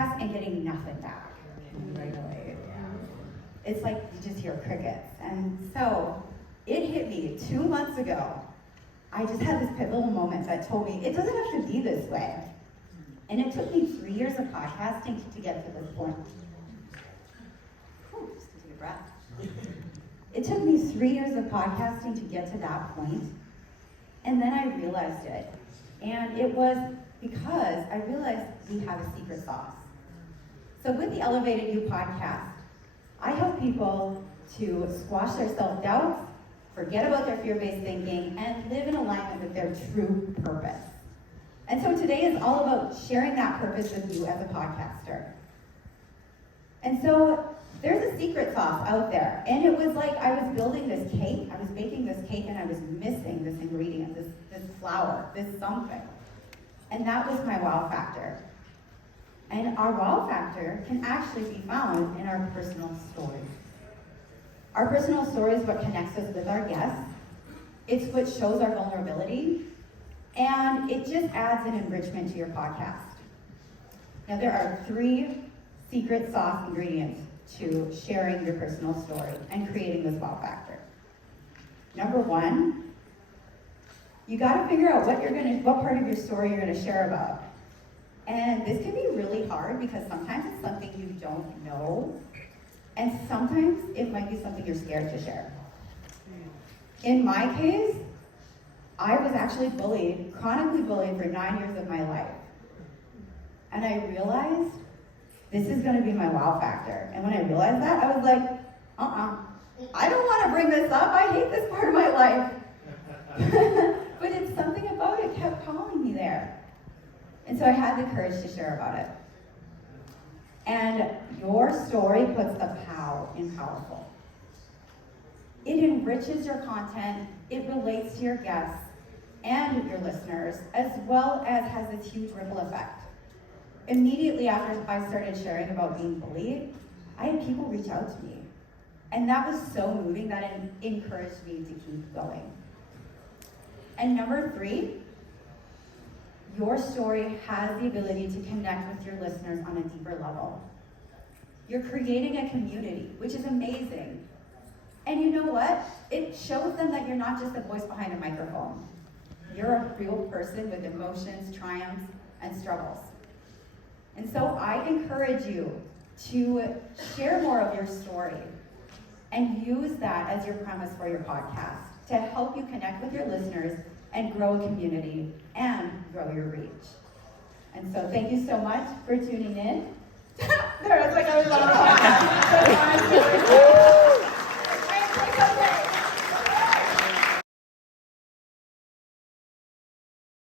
and getting nothing back. Really. It's like you just hear crickets. And so it hit me 2 months ago. I just had this pivotal moment that told me it doesn't have to be this way. And it took me 3 years of podcasting to get to this point. Whew, just take a breath. It took me 3 years of podcasting to get to that point. And then I realized it. And it was because I realized we have a secret sauce. So with the Elevated You podcast, I help people to squash their self-doubts, forget about their fear-based thinking, and live in alignment with their true purpose. And so today is all about sharing that purpose with you as a podcaster. And so there's a secret sauce out there. And it was like I was building this cake, I was baking this cake, and I was missing this ingredient, this flour, this something. And that was my wow factor. And our wow factor can actually be found in our personal story. Our personal story is what connects us with our guests. It's what shows our vulnerability. And it just adds an enrichment to your podcast. Now there are 3 secret sauce ingredients to sharing your personal story and creating this wow factor. Number 1, you gotta figure out what part of your story you're gonna share about. And this can be really hard because sometimes it's something you don't know, and sometimes it might be something you're scared to share. In my case, I was actually bullied, chronically bullied for 9 years of my life. And I realized this is gonna be my wow factor. And when I realized that, I was like, I don't wanna bring this up, I hate this part of my life. But it's something about it kept calling me there. And so I had the courage to share about it. And your story puts a pow in powerful. It enriches your content, it relates to your guests and your listeners, as well as has this huge ripple effect. Immediately after I started sharing about being bullied, I had people reach out to me. And that was so moving that it encouraged me to keep going. And number 3, your story has the ability to connect with your listeners on a deeper level. You're creating a community, which is amazing. And you know what? It shows them that you're not just a voice behind a microphone. You're a real person with emotions, triumphs, and struggles. And so I encourage you to share more of your story and use that as your premise for your podcast to help you connect with your listeners and grow a community and grow your reach. And so thank you so much for tuning in. There, it's like I was on a podcast.